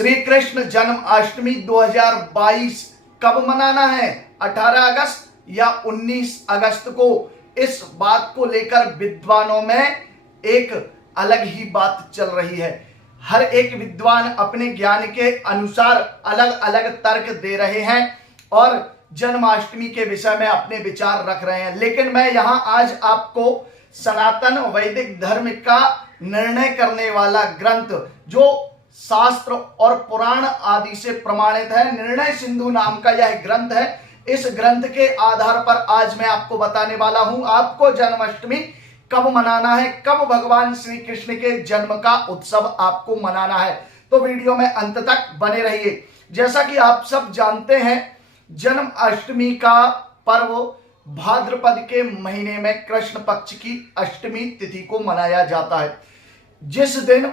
श्री कृष्ण जन्माष्टमी 2022 कब मनाना है, 18 अगस्त या 19 अगस्त को? इस बात को लेकर विद्वानों में एक अलग ही बात चल रही है। हर एक विद्वान अपने ज्ञान के अनुसार अलग अलग तर्क दे रहे हैं और जन्माष्टमी के विषय में अपने विचार रख रहे हैं। लेकिन मैं यहां आज आपको सनातन वैदिक धर्म का निर्णय करने वाला ग्रंथ, जो शास्त्र और पुराण आदि से प्रमाणित है, निर्णय सिंधु नाम का यह ग्रंथ है। इस ग्रंथ के आधार पर आज मैं आपको बताने वाला हूं आपको जन्माष्टमी कब मनाना है, कब भगवान श्री कृष्ण के जन्म का उत्सव आपको मनाना है। तो वीडियो में अंत तक बने रहिए। जैसा कि आप सब जानते हैं, जन्माष्टमी का पर्व भाद्रपद के महीने में कृष्ण पक्ष की अष्टमी तिथि को मनाया जाता है। जिस दिन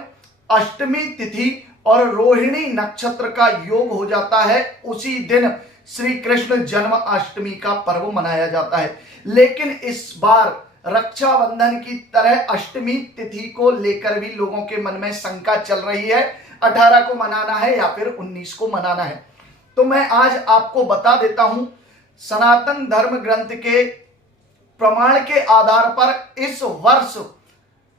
अष्टमी तिथि और रोहिणी नक्षत्र का योग हो जाता है, उसी दिन श्री कृष्ण जन्माष्टमी का पर्व मनाया जाता है। लेकिन इस बार रक्षाबंधन की तरह अष्टमी तिथि को लेकर भी लोगों के मन में शंका चल रही है, 18 को मनाना है या फिर 19 को मनाना है। तो मैं आज आपको बता देता हूं, सनातन धर्म ग्रंथ के प्रमाण के आधार पर इस वर्ष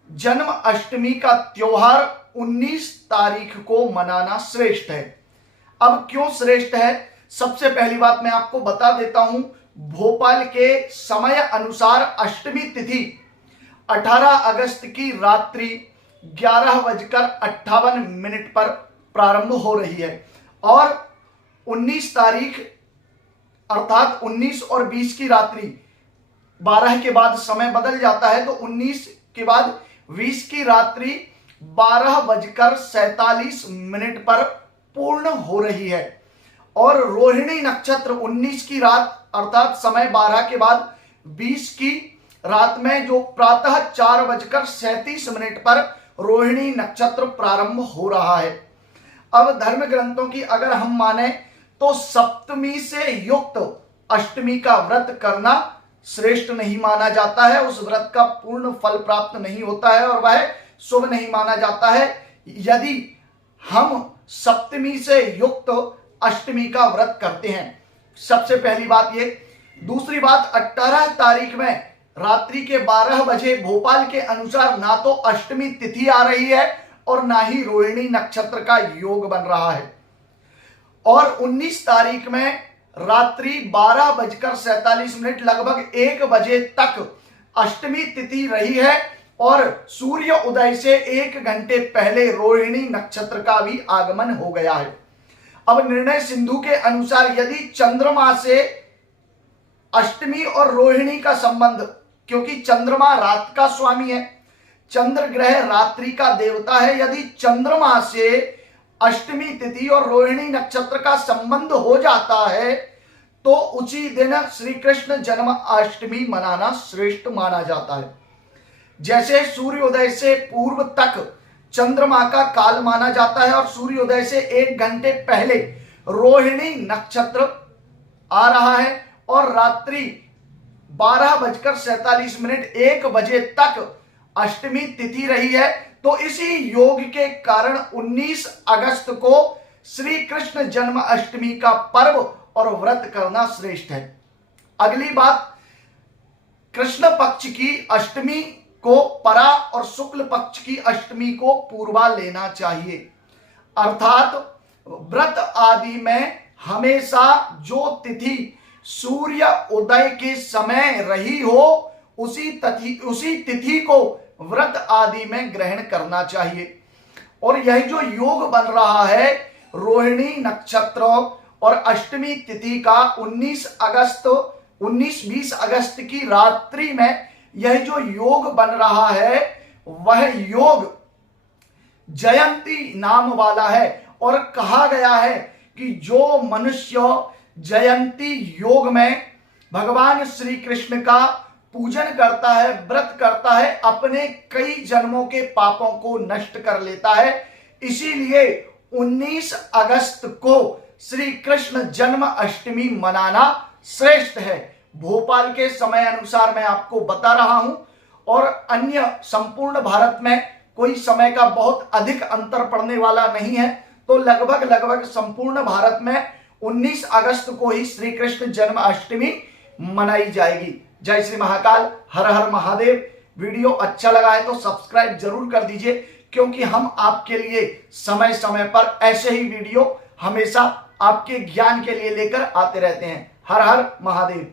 जन्माष्टमी का त्योहार 19 तारीख को मनाना श्रेष्ठ है। अब क्यों श्रेष्ठ है, सबसे पहली बात मैं आपको बता देता हूं। भोपाल के समय अनुसार अष्टमी तिथि 18 अगस्त की रात्रि 11:58 पर प्रारंभ हो रही है और 19 तारीख अर्थात 19 और 20 की रात्रि 12 के बाद समय बदल जाता है, तो 19 के बाद 20 की रात्रि 12:47 पर पूर्ण हो रही है। और रोहिणी नक्षत्र 19 की रात अर्थात समय 12 के बाद 20 की रात में जो प्रातः 4:37 पर रोहिणी नक्षत्र प्रारंभ हो रहा है। अब धर्म ग्रंथों की अगर हम माने तो सप्तमी से युक्त अष्टमी का व्रत करना श्रेष्ठ नहीं माना जाता है। उस व्रत का पूर्ण फल प्राप्त नहीं होता है और वह शुभ नहीं माना जाता है यदि हम सप्तमी से युक्त अष्टमी का व्रत करते हैं। सबसे पहली बात ये। दूसरी बात, 18 तारीख में रात्रि के 12 बजे भोपाल के अनुसार ना तो अष्टमी तिथि आ रही है और ना ही रोहिणी नक्षत्र का योग बन रहा है। और 19 तारीख में रात्रि 12:47 लगभग 1 बजे तक अष्टमी तिथि रही है और सूर्य उदय से 1 घंटे पहले रोहिणी नक्षत्र का भी आगमन हो गया है। अब निर्णय सिंधु के अनुसार यदि चंद्रमा से अष्टमी और रोहिणी का संबंध, क्योंकि चंद्रमा रात का स्वामी है, चंद्र ग्रह रात्रि का देवता है, यदि चंद्रमा से अष्टमी तिथि और रोहिणी नक्षत्र का संबंध हो जाता है तो उसी दिन श्री कृष्ण जन्माष्टमी मनाना श्रेष्ठ माना जाता है। जैसे सूर्योदय से पूर्व तक चंद्रमा का काल माना जाता है और सूर्योदय से 1 घंटे पहले रोहिणी नक्षत्र आ रहा है और रात्रि 12:47 1 बजे तक अष्टमी तिथि रही है, तो इसी योग के कारण 19 अगस्त को श्री कृष्ण जन्माष्टमी का पर्व और व्रत करना श्रेष्ठ है। अगली बात, कृष्ण पक्ष की अष्टमी को परा और शुक्ल पक्ष की अष्टमी को पूर्वा लेना चाहिए। अर्थात व्रत आदि में हमेशा जो तिथि सूर्य उदय के समय रही हो उसी तिथि को व्रत आदि में ग्रहण करना चाहिए। और यह जो योग बन रहा है रोहिणी नक्षत्र और अष्टमी तिथि का 19-20 अगस्त की रात्रि में यह जो योग बन रहा है वह योग जयंती नाम वाला है और कहा गया है कि जो मनुष्य जयंती योग में भगवान श्री कृष्ण का पूजन करता है, व्रत करता है, अपने कई जन्मों के पापों को नष्ट कर लेता है। इसीलिए 19 अगस्त को श्री कृष्ण जन्माष्टमी मनाना श्रेष्ठ है। भोपाल के समय अनुसार मैं आपको बता रहा हूं और अन्य संपूर्ण भारत में कोई समय का बहुत अधिक अंतर पड़ने वाला नहीं है, तो लगभग लगभग संपूर्ण भारत में 19 अगस्त को ही श्री कृष्ण जन्माष्टमी मनाई जाएगी। जय श्री महाकाल, हर हर महादेव। वीडियो अच्छा लगा है तो सब्सक्राइब जरूर कर दीजिए, क्योंकि हम आपके लिए समय समय पर ऐसे ही वीडियो हमेशा आपके ज्ञान के लिए लेकर आते रहते हैं। हर हर महादेव।